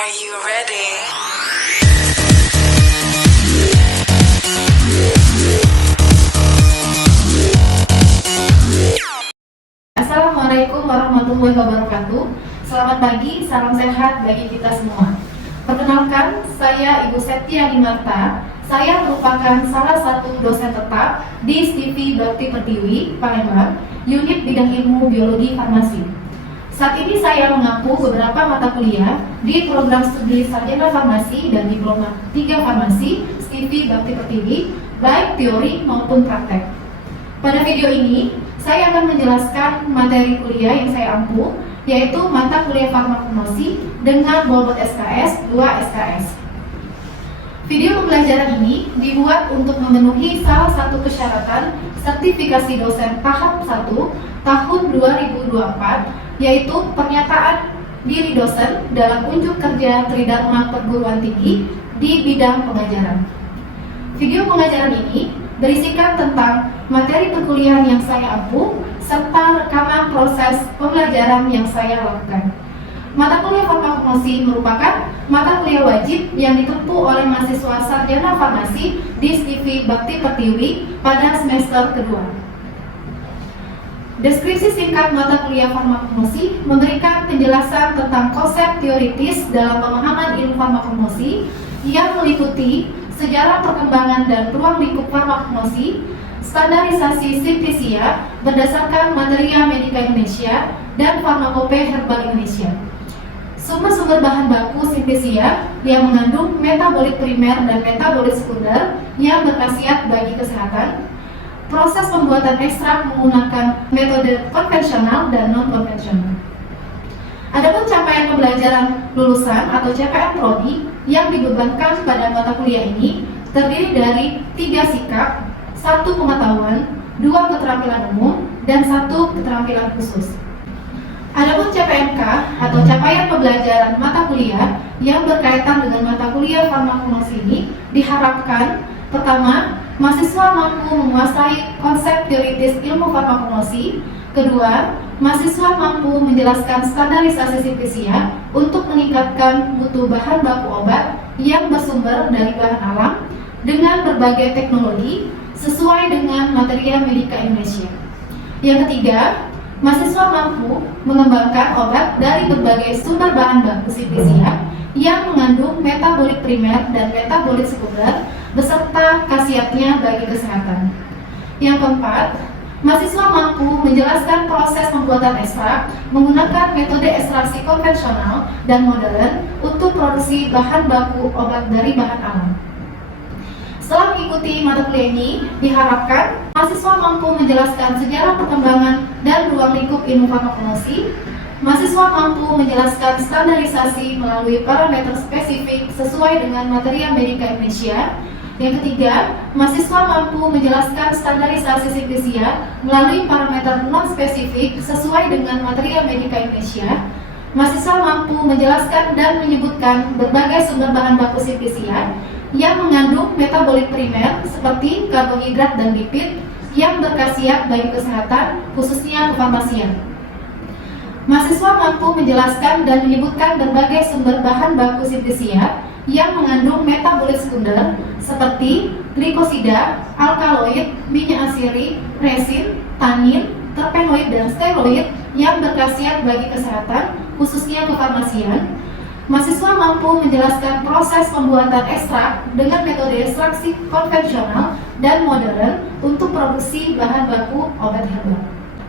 Are you ready? Assalamualaikum warahmatullahi wabarakatuh. Selamat pagi, salam sehat bagi kita semua. Perkenalkan, saya Ibu Septia Dimarta. Saya merupakan salah satu dosen tetap di STIVI Bakti Pertiwi, Palembang, unit bidang ilmu biologi farmasi. Saat ini saya mengampu beberapa mata kuliah di program studi sarjana farmasi dan diploma 3 farmasi STIVI Bakti Pertiwi, baik teori maupun praktek. Pada video ini, saya akan menjelaskan materi kuliah yang saya ampu, yaitu mata kuliah farmakologi dengan bobot SKS 2 SKS. Video pembelajaran ini dibuat untuk memenuhi salah satu persyaratan sertifikasi dosen tahap 1 tahun 2024, yaitu pernyataan diri dosen dalam unjuk kerja Tridharma Perguruan Tinggi di bidang pengajaran. Video pengajaran ini berisikan tentang materi perkuliahan yang saya ampu serta rekaman proses pembelajaran yang saya lakukan. Mata kuliah farmakologi merupakan mata kuliah wajib yang ditempuh oleh mahasiswa sarjana farmasi di STIVI Bakti Pertiwi pada semester kedua. Deskripsi singkat mata kuliah farmakologi memberikan penjelasan tentang konsep teoritis dalam pemahaman ilmu farmakologi yang meliputi sejarah perkembangan dan ruang lingkup farmakologi, standarisasi Simplisia berdasarkan Materia Medica Indonesia dan Farmakope Herbal Indonesia. Sumber-sumber bahan baku Simplisia yang mengandung metabolit primer dan metabolit sekunder yang berkhasiat bagi kesehatan. Proses pembuatan ekstrak menggunakan metode konvensional dan non-konvensional. Adapun capaian pembelajaran lulusan atau CPM Prodi yang dibebankan pada mata kuliah ini terdiri dari 3 sikap, 1 pengetahuan, 2 keterampilan umum, dan 1 keterampilan khusus. Adapun CPMK atau capaian pembelajaran mata kuliah yang berkaitan dengan mata kuliah farmakologi ini diharapkan: pertama, mahasiswa mampu menguasai konsep teoritis ilmu farmakologi. Kedua, mahasiswa mampu menjelaskan standarisasi Simplisia untuk meningkatkan mutu bahan baku obat yang bersumber dari bahan alam dengan berbagai teknologi sesuai dengan Materia Medica Indonesia. Yang ketiga, mahasiswa mampu mengembangkan obat dari berbagai sumber bahan baku Simplisia yang mengandung metabolit primer dan metabolit sekunder beserta khasiatnya bagi kesehatan. Yang keempat, mahasiswa mampu menjelaskan proses pembuatan ekstrak menggunakan metode ekstraksi konvensional dan modern untuk produksi bahan baku obat dari bahan alam. Setelah mengikuti mata kuliah ini, diharapkan mahasiswa mampu menjelaskan sejarah perkembangan dan ruang lingkup ilmu farmakologi. Mahasiswa mampu menjelaskan standarisasi melalui parameter spesifik sesuai dengan Materia Medica Indonesia. Yang ketiga, mahasiswa mampu menjelaskan standarisasi Simplisia melalui parameter non-spesifik sesuai dengan Materia Medica Indonesia. Mahasiswa mampu menjelaskan dan menyebutkan berbagai sumber bahan baku Simplisia yang mengandung metabolit primer seperti karbohidrat dan lipid yang berkhasiat bagi kesehatan, khususnya kefarmasian. Mahasiswa mampu menjelaskan dan menyebutkan berbagai sumber bahan baku Simplisia yang mengandung metabolit sekunder seperti glikosida, alkaloid, minyak asiri, resin, tanin, terpenoid, dan steroid yang berkhasiat bagi kesehatan, khususnya kefarmasian. Mahasiswa mampu menjelaskan proses pembuatan ekstrak dengan metode ekstraksi konvensional dan modern untuk produksi bahan baku obat herbal.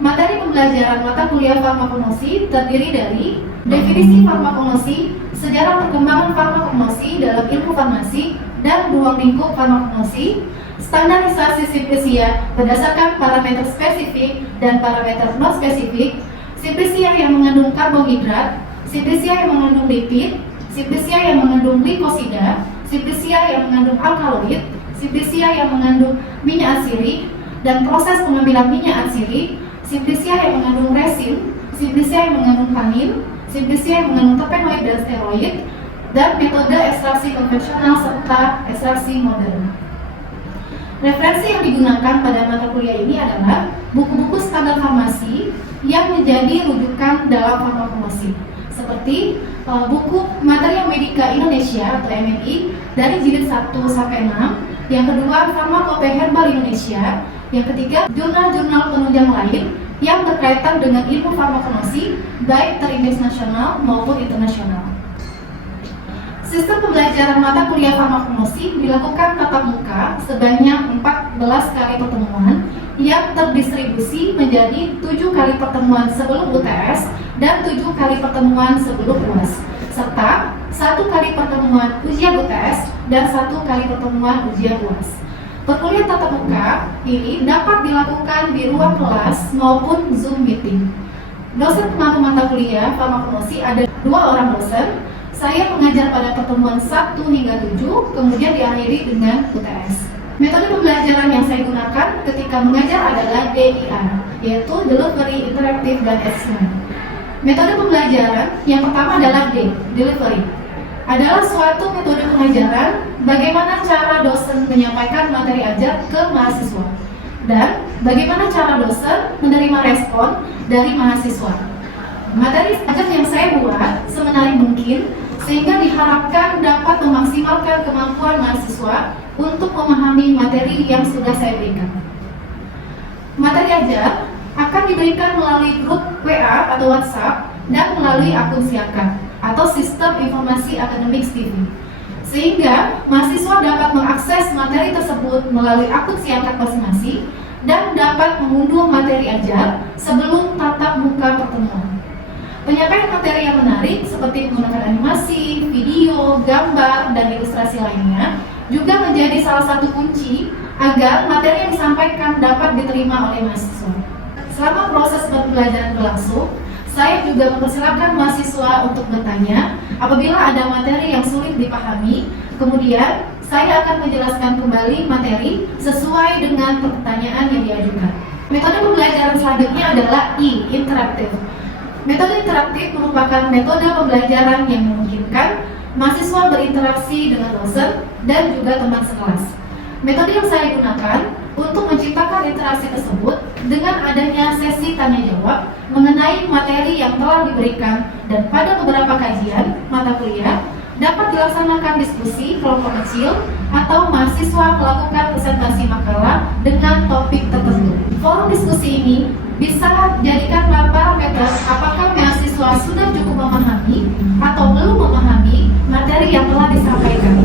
Materi pembelajaran mata kuliah farmakologi terdiri dari definisi farmakologi, sejarah perkembangan farmakologi dalam ilmu farmasi dan ruang lingkup farmakologi, standarisasi Simplisia berdasarkan parameter spesifik dan parameter non spesifik, Simplisia yang mengandung karbohidrat, Simplisia yang mengandung lipid, Simplisia yang mengandung glikosida, Simplisia yang mengandung alkaloid, Simplisia yang mengandung minyak asiri dan proses pengambilan minyak asiri, Simplisia yang mengandung resin, Simplisia yang mengandung tanin, Simplisia yang mengandung terpenoid dan steroid, dan metode ekstraksi konvensional serta ekstraksi modern. Referensi yang digunakan pada mata kuliah ini adalah buku-buku standar farmasi yang menjadi rujukan dalam farmakologi, seperti buku Materia Medica Indonesia atau MMI dari jilid 1 sampai 6, yang kedua Farmakope Herbal Indonesia, yang ketiga jurnal-jurnal penunjang lain yang berkaitan dengan ilmu farmakologi baik terindeks nasional maupun internasional. Sistem pembelajaran mata kuliah farmakologi dilakukan tatap muka sebanyak 14 kali pertemuan yang terdistribusi menjadi 7 kali pertemuan sebelum UTS dan 7 kali pertemuan sebelum UAS, serta 1 kali pertemuan ujian UTS dan 1 kali pertemuan ujian UAS. Perkuliahan tatap muka ini dapat dilakukan di ruang kelas maupun Zoom meeting. Dosen pengampu mata kuliah farmakologi ada 2 orang dosen. Saya mengajar pada pertemuan 1 hingga 7, kemudian diakhiri dengan UTS. Metode pembelajaran yang saya gunakan ketika mengajar adalah DIA, yaitu Delivery, Interactive, dan Assessment. Metode pembelajaran yang pertama adalah D, Delivery. Adalah suatu metode pengajaran bagaimana cara dosen menyampaikan materi ajar ke mahasiswa dan bagaimana cara dosen menerima respon dari mahasiswa. Materi ajar yang saya buat semenarik mungkin sehingga diharapkan dapat memaksimalkan kemampuan mahasiswa untuk memahami materi yang sudah saya berikan. Materi ajar akan diberikan melalui grup WA atau WhatsApp dan melalui akun Siakat atau Sistem Informasi Akademik TV, sehingga mahasiswa dapat mengakses materi tersebut melalui akun Siakat masing-masing dan dapat mengunduh materi ajar sebelum tatap muka pertemuan. Penyampaian materi yang menarik seperti menggunakan animasi, video, gambar, dan ilustrasi lainnya juga menjadi salah satu kunci agar materi yang disampaikan dapat diterima oleh mahasiswa. Selama proses pembelajaran berlangsung, saya juga mempersilakan mahasiswa untuk bertanya apabila ada materi yang sulit dipahami. Kemudian, saya akan menjelaskan kembali materi sesuai dengan pertanyaan yang diajukan. Metode pembelajaran selanjutnya adalah I, interaktif. Metode interaktif merupakan metode pembelajaran yang memungkinkan mahasiswa berinteraksi dengan dosen dan juga teman sekelas. Metode yang saya gunakan untuk menciptakan interaksi tersebut dengan adanya sesi tanya-jawab mengenai materi yang telah diberikan, dan pada beberapa kajian mata kuliah dapat dilaksanakan diskusi kelompok kecil atau mahasiswa melakukan presentasi makalah dengan topik tertentu. Forum diskusi ini bisa jadikan parameter apakah mahasiswa sudah cukup memahami atau belum memahami materi yang telah disampaikan.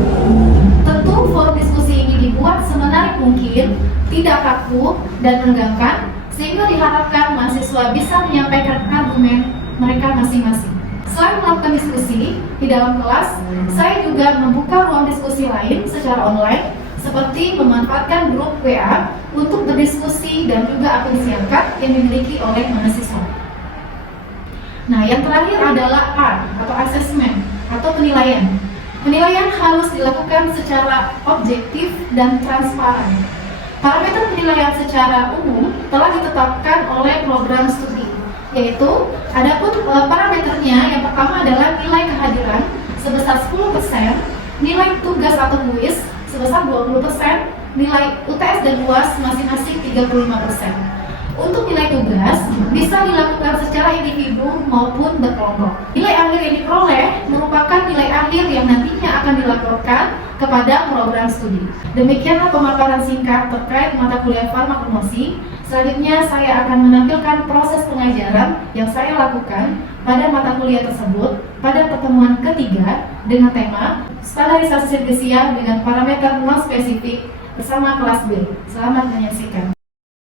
Tentu forum diskusi ini dibuat semenarik mungkin, tidak kaku dan menegangkan, sehingga diharapkan mahasiswa bisa menyampaikan argumen mereka masing-masing. Selain melakukan diskusi di dalam kelas, saya juga membuka ruang diskusi lain secara online, seperti memanfaatkan grup WA untuk berdiskusi dan juga akun Siakat yang dimiliki oleh mahasiswa. Nah, yang terakhir adalah R atau assessment atau penilaian. Penilaian harus dilakukan secara objektif dan transparan. Parameter penilaian secara umum telah ditetapkan oleh program studi, yaitu adapun parameternya yang pertama adalah nilai kehadiran sebesar 10%, nilai tugas atau kuis sebesar 20%, nilai UTS dan UAS masing-masing 35%. Untuk nilai tugas bisa dilakukan secara individu maupun berkelompok. Nilai akhir yang diperoleh merupakan nilai akhir yang nantinya akan dilaporkan kepada program studi. Demikianlah pemaparan singkat terkait mata kuliah farmakologi. Selanjutnya saya akan menampilkan proses pengajaran yang saya lakukan pada mata kuliah tersebut pada pertemuan ketiga dengan tema standarisasi sintesia dengan parameter non spesifik bersama kelas B. Selamat menyaksikan.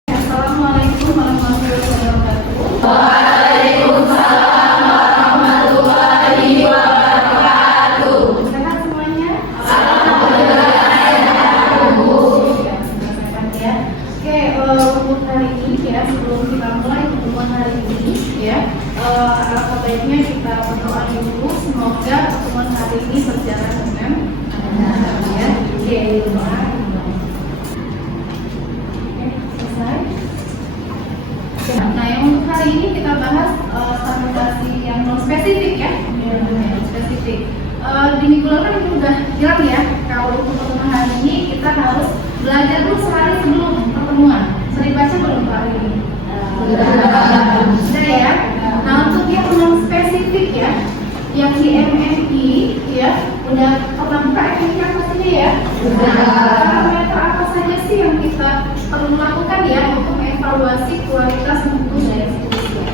Assalamualaikum warahmatullahi wabarakatuh. Waalaikumsalam warahmatullahi wabarakatuh. Sehat semuanya? Alhamdulillah sehat, Bu. Ya. Oke, untuk hari ini ya, sebelum kita mulai pertemuan hari ini ya, alangkah baiknya kita berdoa dulu, semoga pertemuan hari ini berjalan dengan lancar ya. Oke, doa. Selesai. Nah, yang untuk hari ini kita bahas standarisasi yang non spesifik ya, non spesifik. Di minggu lalu itu udah bilang ya, kalau untuk pertemuan hari ini kita harus belajar dulu sehari sebelum pertemuan. Sering baca belum hari ini? Sudah ya. Nah, untuk yang non spesifik ya, yang di MMI ya, Udah pernah buka ini apa saja ya? Parameter apa saja sih yang kita perlu lakukan ya untuk mengevaluasi kualitas mutu dari institusi?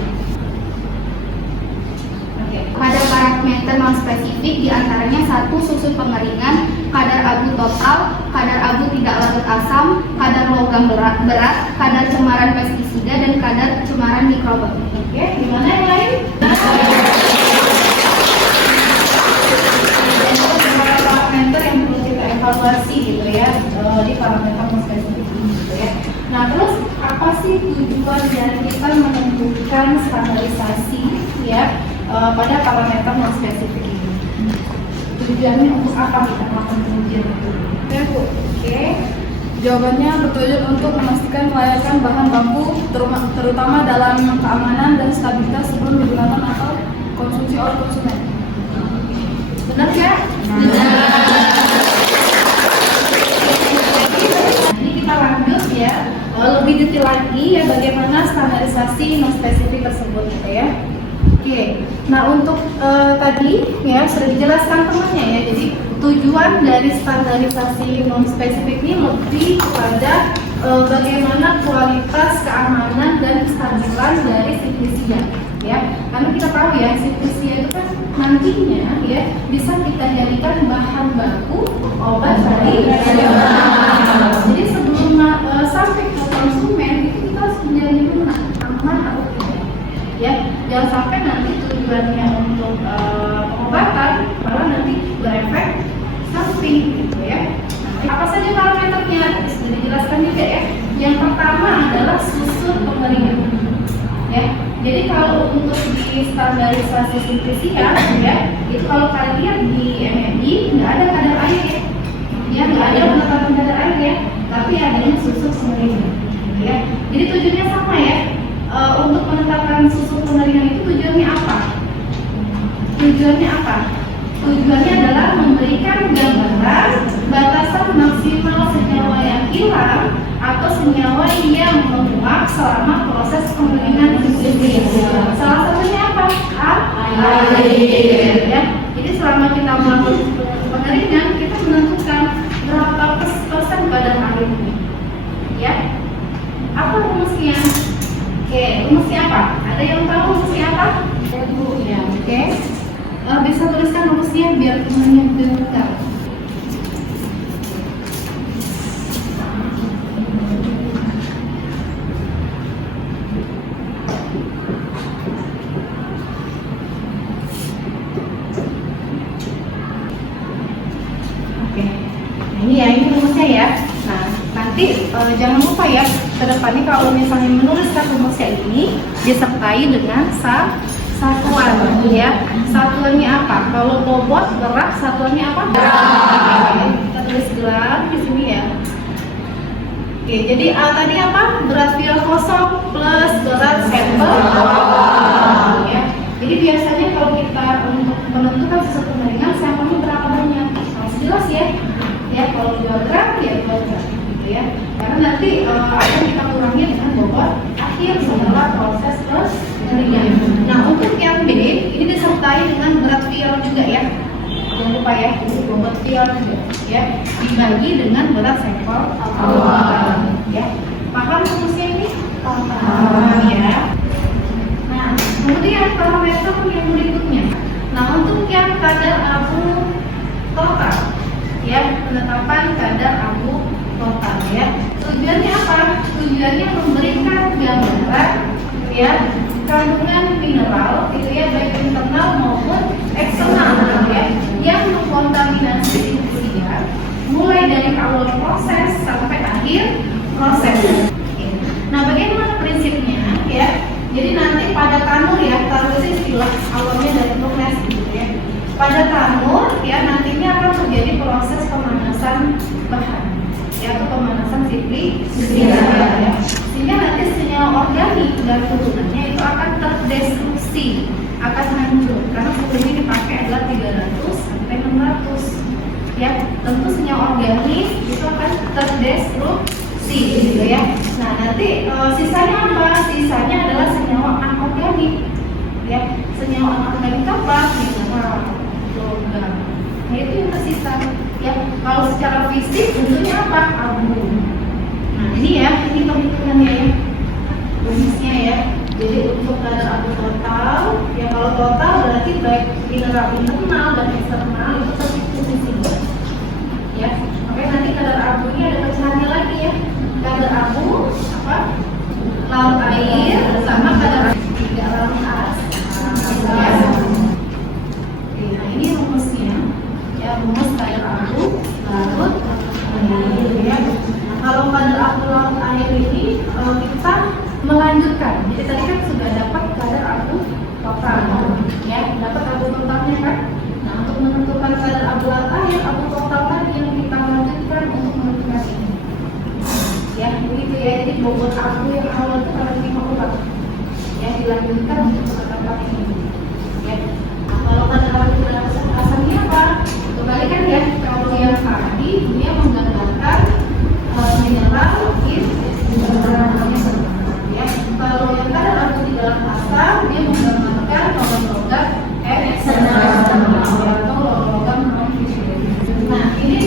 Pada parameter non spesifik diantaranya 1. Susu pengeringan, kadar abu total, kadar abu tidak larut asam, kadar logam berat, kadar cemaran pestisida, dan kadar cemaran mikroba. Oke, gimana yang lain? Parameter yang perlu kita evaluasi gitu ya di parameter non spesifik ini gitu ya. Nah terus apa sih tujuan dari kita menentukan standarisasi ya pada parameter non spesifik ini? Tujuannya untuk apa kita melakukan pengujian itu? Oke Bu. Oke. Jawabannya bertujuan untuk memastikan kelayakan bahan baku terutama dalam keamanan dan stabilitas sebelum digunakan atau konsumsi oleh konsumen. Benar ya? Ini kita lanjut ya, lebih detail lagi ya bagaimana standarisasi non spesifik tersebut gitu ya. Oke, nah untuk tadi ya sudah dijelaskan temannya ya. Jadi tujuan dari standarisasi non spesifik ini lebih kepada bagaimana kualitas keamanan dan kestabilan dari siklisia ya. Karena kita tahu ya siklisia itu kan nantinya ya bisa kita jadikan bahan baku obat dari jadi sebelum sampai ke konsumen itu kita harus menjalani dulu aman atau tidak ya, jangan sampai nanti tujuannya untuk pengobatan malah nanti berefek samping gitu ya. Apa saja parameternya sudah dijelaskan juga ya. Yang pertama adalah susur pengeringan ya. Jadi kalau untuk di standarisasi simplisia ya, itu kalau kalian lihat di MMI nggak ada kadar air ya, nggak ada penetapan kadar air ya, tapi adanya susur pengeringan ya. Jadi tujuannya sama ya. Untuk menetapkan susur pengeringan itu tujuannya apa? Tujuannya apa? Tujuannya adalah memberikan gambaran batasan maksimal senyawa yang hilang atau senyawa yang menguap selama proses pengeringan itu. Salah satunya apa? Air. Ya. Jadi selama kita melakukan pengeringan, kita menentukan berapa persen kadar air ini. Ya. Apa rumusnya? Oke, rumusnya apa? Ada yang tahu rumusnya apa? Ya, oke. Bisa tuliskan rumusnya biar temannya dengar. Oke, nah ini rumusnya ya. Nah, nanti jangan lupa ya, kedepannya kalau misalnya menuliskan rumusnya ini disertai dengan satuan ya. Satuannya apa? Kalau bobot berat satuannya apa? Gram. Kita tulis gram di sini ya. Oke, jadi tadi apa? Berat vial kosong plus berat sampel ya. Jadi biasanya kalau kita untuk menentukan susur pengeringan sampelnya berapa banyak? Harus jelas ya. Ya kalau 2 gram ya 2 gram gitu ya. Karena nanti akan kita kurangi dengan bobot akhir setelah proses pengeringan. Nah untuk yang B ini disertai dengan berat vial juga ya. Jangan lupa ya, ini bobot vial juga ya. Dibagi dengan berat sampel awal ya. Paham rumusnya ini? Paham ya. Nah kemudian parameter yang berikutnya. Nah untuk yang kadar abu total ya, penetapan kadar abu total ya. Tujuannya apa? Tujuannya memberikan gambaran ya kandungan mineral gitu ya, baik internal maupun eksternal ya, yang mengkontaminasi siklisia mulai dari awal proses sampai akhir proses. Nah bagaimana prinsipnya ya? Jadi nanti pada tanur ya, tanur itu istilah awalnya dari proses gitu ya. Pada tanur ya nantinya akan terjadi proses pemanasan bahan ya, atau pemanasan siklisia ya. Sehingga nanti senyawa organik dan turunannya itu akan terdestruksi, akan hancur karena sebelumnya dipakai adalah 300 sampai 600 ya. Tentu senyawa organik itu akan terdestruksi gitu ya. Nah nanti sisanya apa? Sisanya adalah senyawa anorganik ya. Senyawa anorganik apa? Mineral, logam, Nah itu yang tersisa. Ya, kalau secara fisik bentuknya apa? Abu. Nah ini ya, ini perhitungannya ya, rumusnya ya. Jadi untuk kadar abu total, ya kalau total berarti baik mineral internal dan eksternal itu substitusi. Ya, makanya nanti kadar abunya ada pecahannya lagi ya. Kadar abu apa? Laut air sama kadar air tidak larut air. Ya. Oke, nah ini rumusnya. Ya, rumus kadar abu larut air ya. Nah, kalau kadar abu larut air ini kita melanjutkan. Jadi tadi kan sudah dapat kadar abu total, ya, dapat abu totalnya kan. Nah, untuk menentukan kadar abu larut air, abu total tadi yang kita lanjutkan untuk menentukan ini. Ya, begitu ya. Jadi bobot abu yang awal itu kalau 50, ya, dilanjutkan untuk menetapkan ini. Ya. Nah, kalau kadar abu dalam asamnya apa? Kembali kan ya, kalau yang tadi dia menggambarkan mineral, ya. Kalau yang kadar abu di dalam asam dia menggambarkan logam-logam atau logam non-fisik. Nah ini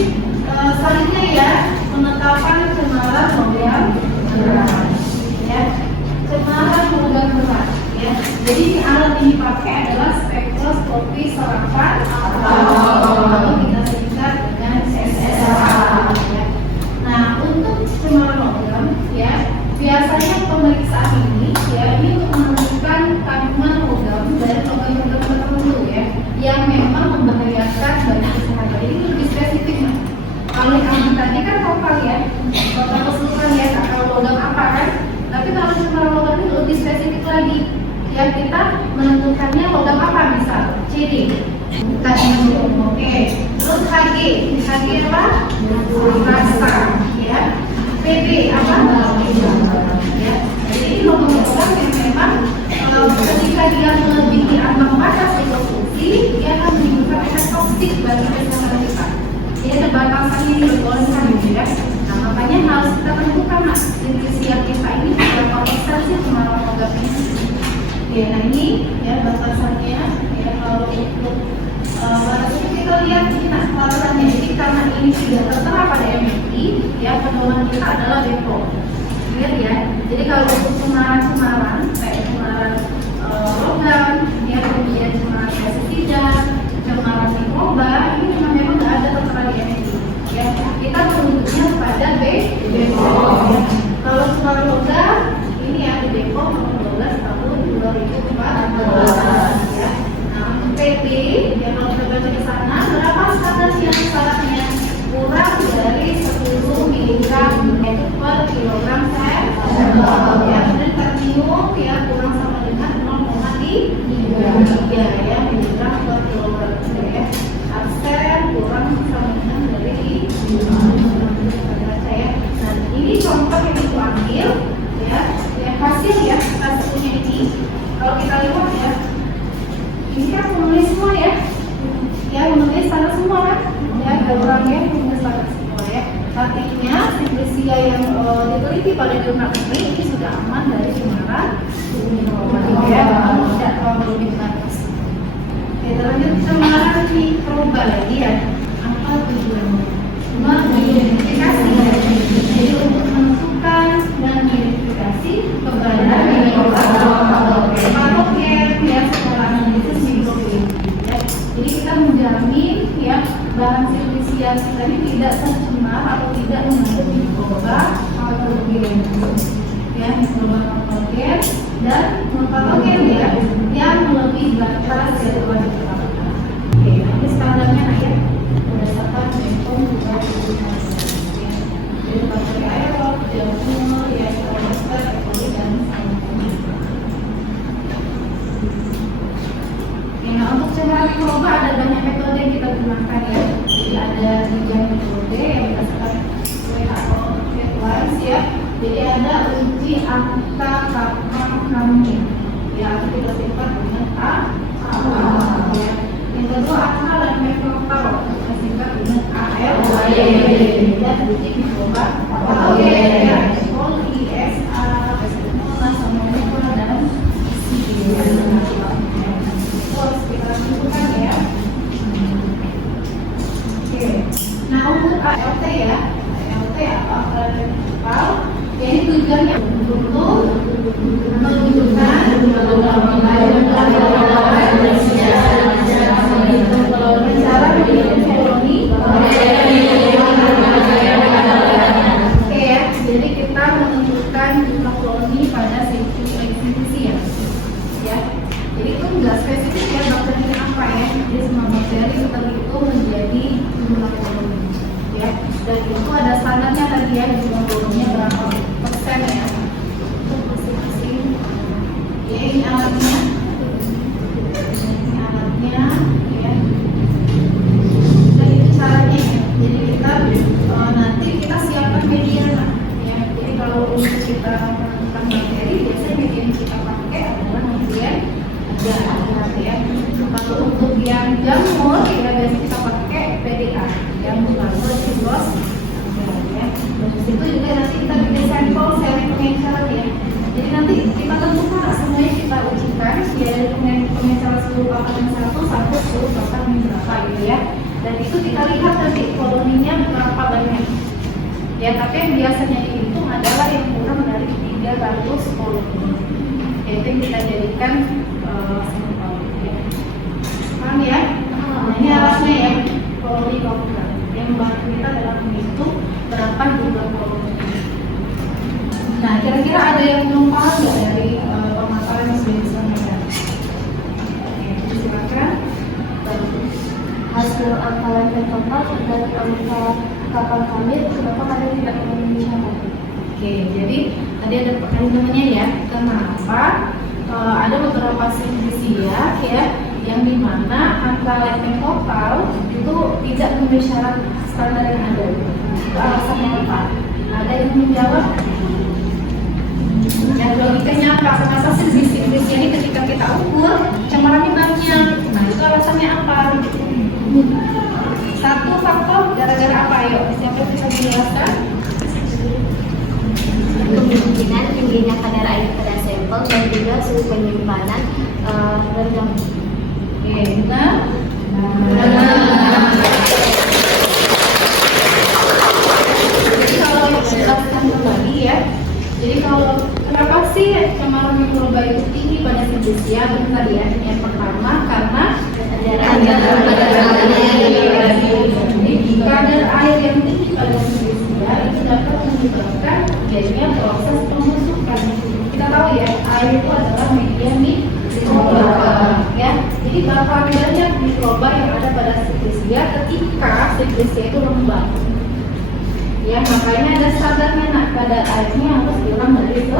selanjutnya ya, penetapan cemaran logam berat. Ya, cemaran logam berat. Ya, jadi alat ini pakai adalah spektroskopi serapan atau kita singkat dengan SSA. Ya. Nah untuk cemaran logam ya, biasanya pemeriksaan ini ya ini untuk menentukan kandungan logam dari logam-logam tertentu ya yang memang membahayakan bagi kesehatan. Ini lebih spesifik. Kalau yang tadi kan total ya, total keseluruhan ya, kalau logam apa kan. Tapi kalau cemaran logam itu lebih spesifik lagi. Ya kita menentukannya logam apa, misal CD. Oke. Terus Hg apa? Rasa ya. PB apa? Ya. Jadi ini logam-logam yang memang ketika dia melebihi ambang batas konsumsi, dia akan menimbulkan efek toksik bagi kesehatan kita. Jadi ada batasannya ini dibolehkan gitu ya. Nah makanya harus kita tentukan mas, nutrisi kita ini berapa persen sih cemaran logam ini. Oke, nah ini ya batasannya ya. Kalau untuk batasnya kita lihat ini nah batasannya. Jadi karena ini sudah tertera pada MMI ya, pedoman kita adalah BPOM. Lihat ya. Jadi kalau untuk cemaran-cemaran kayak cemaran logam ya, kemudian cemaran pestisida, cemaran mikroba, ini memang nggak ada tertera di MMI ya. Kita merujuknya pada BPOM ya. Kalau cemaran logam ini ya di BPOM nomor 12 tahun 2014 ya. Nah untuk PP ya, kalau kita baca di sana berapa standar yang syaratnya kurang dari 10 mg per kilogram sampel ya. Dan kadmium ya kurang sama dengan 0,3 ya miligram per kilogram ya. Arsen kurang sama dengan dari saya. Nah ini contoh yang itu ambil ya, hasil ya, hasilnya ini kalau kita lihat ya, ini kan menulis semua ya, menulis standar semua kan ya, ada orangnya menulis standar semua ya. Artinya simplisia yang diteliti pada jurnal ini sudah aman dari cemaran ya, tidak terlalu batas. Kita lanjut cemaran mikroba lagi ya. Apa tujuannya? Mengidentifikasi. Jadi untuk menentukan dan mengidentifikasi keberadaan mikroba patogen ya, secara analisis mikrobiologi ya. Jadi kita menjamin ya bahan silisia kita ini tidak tercemar atau tidak mengandung mikroba patogen ya, mikroba patogen dan non-patogen ya yang melebihi batas yang telah ditetapkan. Oke, nanti standarnya ya berdasarkan BPOM juga digunakan. Jadi pakai aerol, jamur, ya, masker, ekoli dan nah untuk cemaran mikroba ada banyak metode yang kita gunakan ya. Jadi ada 3 metode yang berdasarkan WHO guidelines ya. Jadi ada uji angka kappa kami ya, kita simpan dengan A ya. Yang kedua akal dan metropal kita simpan dengan AL dan uji mikroba patogen ya, ISA, Pseudomonas, Salmonella dan harus kita tentukan ya. Nah, untuk ALT ya, ALT atau alkaline lokal, ya ini tujuannya untuk menunjukkan cara membentuk koloni. Oke ya, jadi kita menentukan jumlah koloni pada sintesis ya. Jadi itu nggak spesifik ya bakteri apa ya. Jadi semua bakteri seperti itu menjadi jumlah koloni ya. Dan itu ada standarnya tadi ya, jumlah koloninya berapa persen ya untuk masing-masing. Ya, ini alatnya. Ini alatnya ya. Dan itu caranya ya. Jadi kita nanti kita siapkan media lah ya. Jadi kalau untuk kita menentukan bakteri, biasanya media yang kita pakai adalah media ya. Kalau untuk yang jamur ya biasanya kita pakai PDA, jamur silos ya. Terus itu juga nanti kita bikin sampel seri pengencer ya. Jadi nanti kita tentukan semuanya kita ujikan ya dari pengencer 10 pakan 1 sampai 10 pakan berapa gitu ya. Dan itu kita lihat nanti koloninya berapa banyak. Ya, tapi yang biasanya dihitung adalah yang kurang dari 300 koloni. Itu yang kita jadikan sampel ya. Paham ya? Nah, ini alatnya ya, koloni counter yang membantu kita dalam menghitung berapa jumlah koloni. Nah, kira-kira ada yang belum paham nggak dari pemaparan yang sudah disampaikan? Oke, silakan. Hasil alkaline total dan angka kapal kami kenapa kalian tidak memenuhi syarat? Oke, jadi tadi ada pertanyaannya ya, kenapa ada beberapa sintesia ya yang dimana alkaline total itu tidak memenuhi syarat standar yang ada. Itu alasannya apa? Ada yang menjawab? Ya, logikanya apa? Kenapa sintesia ini ketika kita ukur cemarannya banyak? Nah, itu alasannya apa? Satu faktor gara-gara apa? Ayo, siapa bisa menjelaskan? Kemungkinan tingginya kadar air pada sampel dan juga suhu penyimpanan rendah. Oke, benar. Jadi kalau yang dijelaskan kembali ya, jadi kalau kenapa sih cemaran mikroba itu tinggi pada sintesia? Bentar ya, yang pertama karena kadar air yang tinggi pada sintesia itu dapat menyebabkan terjadinya proses pembusukan. Kita tahu ya, air itu adalah media mikroba ya. Jadi bakal banyak mikroba yang ada pada sintesia ketika sintesia itu lembab. Ya, makanya ada standarnya, nah kadar airnya harus kurang dari 10%.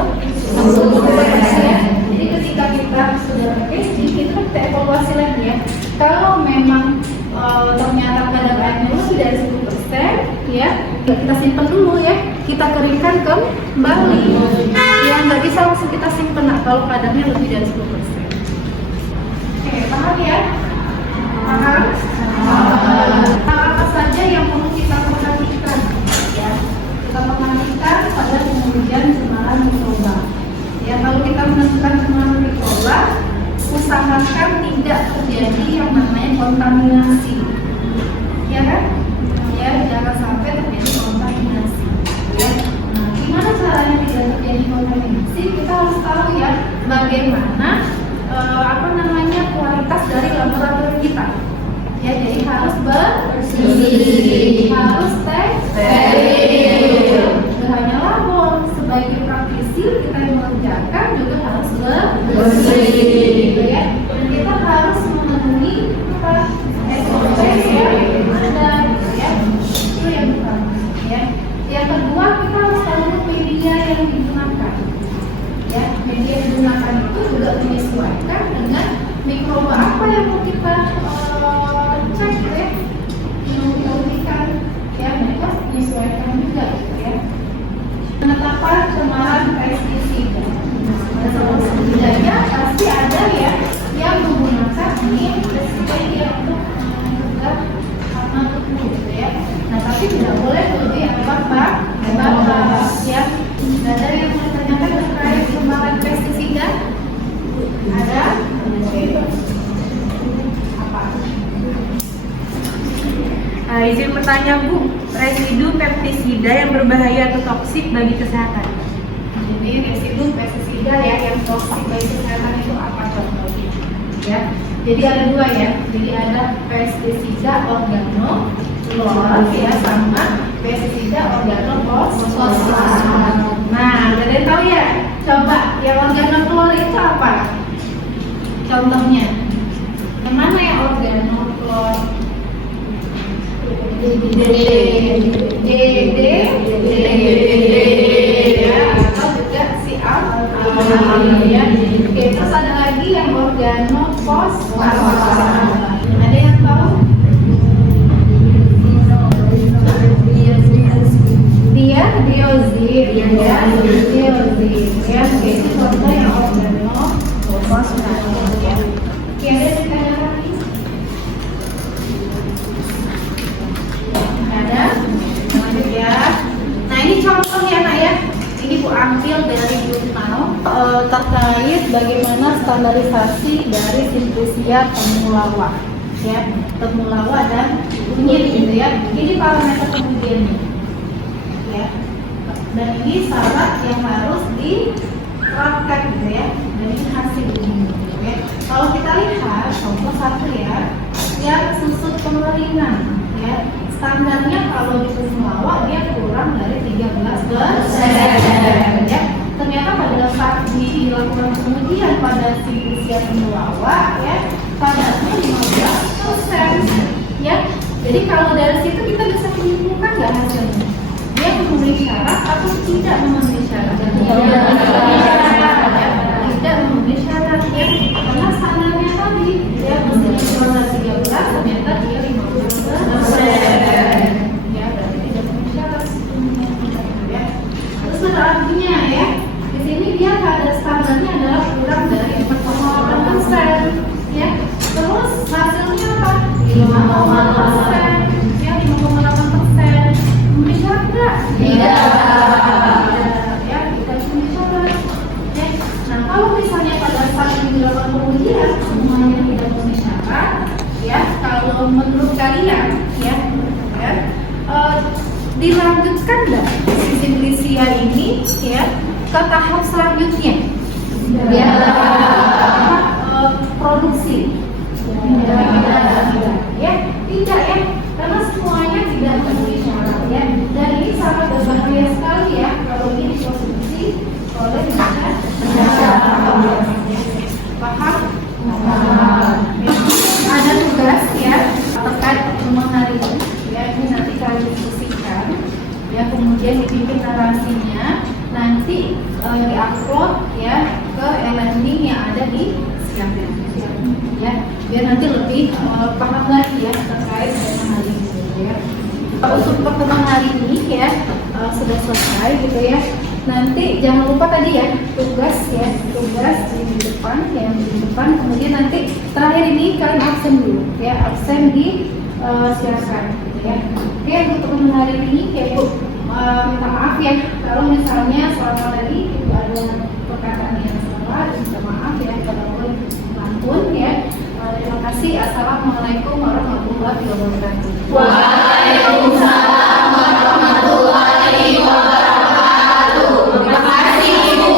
Ya. Jadi ketika kita sudah pakai, kita evaluasi lagi ya. Kalau memang ternyata kadar airnya lebih dari 10%, ya kita simpan dulu ya. Kita keringkan kembali. Ya, nggak bisa langsung kita simpan nah, kalau kadarnya lebih dari 10%. Oke, paham ya? Paham? Apa saja yang perlu kita perhatikan? Ya, kita perhatikan pada pengujian cemaran mikroba. Ya, kalau kita menentukan cemaran mikroba, usahakan tidak terjadi yang namanya kontaminasi. Ya kan? Ya, jangan sampai terjadi kontaminasi. Ya. Nah, gimana caranya tidak terjadi kontaminasi? Kita harus tahu ya bagaimana kualitas dari laboratorium kita. Ya, jadi harus bersih, harus steril. Tidak hanya labor, sebagai praktisi kita yang mengerjakan juga harus bersih, gitu ya. Dan kita harus memenuhi SOP yang ada, ya. Itu yang pertama. Ya. Yang kedua, kita harus tahu media yang digunakan. Ya, media yang digunakan itu juga menyesuaikan dengan mikroba apa yang mau kita cek ya, menentukan ya, mereka menyesuaikan juga ya. Penetapan cemaran pestisida. Pada saat setidaknya pasti ada ya yang menggunakan pestisida yang untuk mencegah hama kuku gitu ya. Nah, tapi tidak boleh lebih apa ya. Ada yang menanyakan terkait cemaran pestisida? Ada? Izin bertanya Bu, residu pestisida yang berbahaya atau toksik bagi kesehatan? Jadi residu pestisida ya yang toksik bagi kesehatan itu apa contohnya? Ya, jadi ada dua ya. Jadi ada pestisida organofosfat ya sama pestisida organofosfat. Nah, ada yang tahu ya? Coba yang organofosfat itu apa? Contohnya, yang mana yang organofosfat? Ya, atau juga si ya. Oke, terus ada lagi yang organofosfat. Ada yang tahu? Diozin ya, oke, itu contoh yang organofosfat ya. Oke, ada yang tanya lagi? Ada? Lanjut ya. Nah, ini contoh ya nak ya. Ini Bu ambil dari jurnal terkait bagaimana standarisasi dari Simplisia temulawak ya, temulawak dan kunyit gitu ya. Ini parameter kemudiannya ya. Dan ini syarat yang harus diterapkan gitu ya. Dan ini hasil ini gitu ya. Kalau kita lihat contoh satu ya, yang susut pengeringan ya. Standarnya kalau di temulawak dia kurang dari 13% ya. Ternyata pada saat dilakukan pengujian pada Simplisia temulawak ya, standarnya 15% ya. Jadi kalau dari situ kita bisa menyimpulkan nggak hasilnya? Dia memenuhi syarat atau tidak memenuhi syarat? Tidak memenuhi syarat ya. Karena standarnya tadi dia mesti 13, ternyata dia 15%. Ya, berarti tidak memenuhi syarat ya. Terus berartinya ya, di sini dia ada standarnya adalah kurang dari 4,8% ya. Terus hasilnya apa? 5,8%. Ya, 5,8%. Memenuhi syarat nggak? Tidak. Ya, tidak memenuhi syarat. Ya. Nah, kalau misalnya pada saat dilakukan pengujian semuanya tidak memenuhi syarat, ya, kalau menurut kalian ya, dilanjutkan nggak si Simplisia ini ya ke tahap selanjutnya? Ya, tahap produksi. Ya, tidak ya, karena semuanya tidak memenuhi syarat ya. Dan ini sangat berbahaya sekali ya kalau ini dikonsumsi oleh masyarakat. Paham? Ada tugas ya terkait pertemuan hari ini ya, ini nanti kalian diskusikan ya, kemudian dibikin narasinya, nanti diupload ya ke e-learning yang ada di Siapnya ya, biar nanti lebih paham lagi ya terkait dengan hari ini ya. Untuk pertemuan hari ini ya sudah selesai gitu ya. Nanti jangan lupa tadi ya tugas di depan ya, di depan. Kemudian nanti terakhir ini kalian absen dulu ya, absen di silakan gitu ya. Oke, untuk pertemuan hari ini ya Bu, minta maaf ya kalau misalnya selama tadi itu ada perkataan yang salah, minta maaf ya kalau pun ya. Terima kasih. Assalamualaikum warahmatullahi wabarakatuh. Waalaikumsalam warahmatullahi wabarakatuh. Terima kasih Ibu.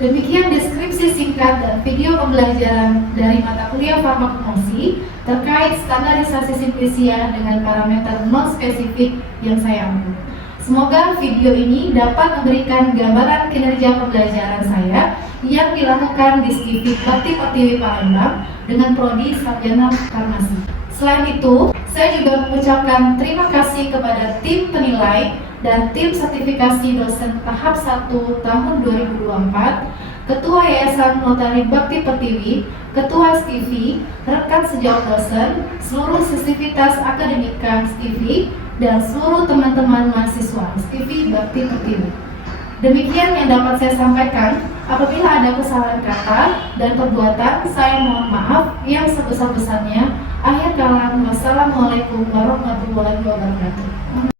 Demikian deskripsi singkat dan video pembelajaran dari mata kuliah farmakologi terkait standarisasi Simplisia dengan parameter non spesifik yang saya ambil. Semoga video ini dapat memberikan gambaran kinerja pembelajaran saya yang dilakukan di Skifik Bakti Pertiwi Palembang dengan prodi Sarjana Farmasi. Selain itu, saya juga mengucapkan terima kasih kepada tim penilai dan tim sertifikasi dosen tahap 1 tahun 2024, Ketua Yayasan Notari Bakti Pertiwi, Ketua Skifik, rekan sejawat dosen, seluruh sisivitas akademika Skifik, dan seluruh teman-teman mahasiswa Skifik Bakti Pertiwi. Demikian yang dapat saya sampaikan. Apabila ada kesalahan kata dan perbuatan, saya mohon maaf yang sebesar-besarnya. Akhir kalam, wassalamualaikum warahmatullahi wabarakatuh.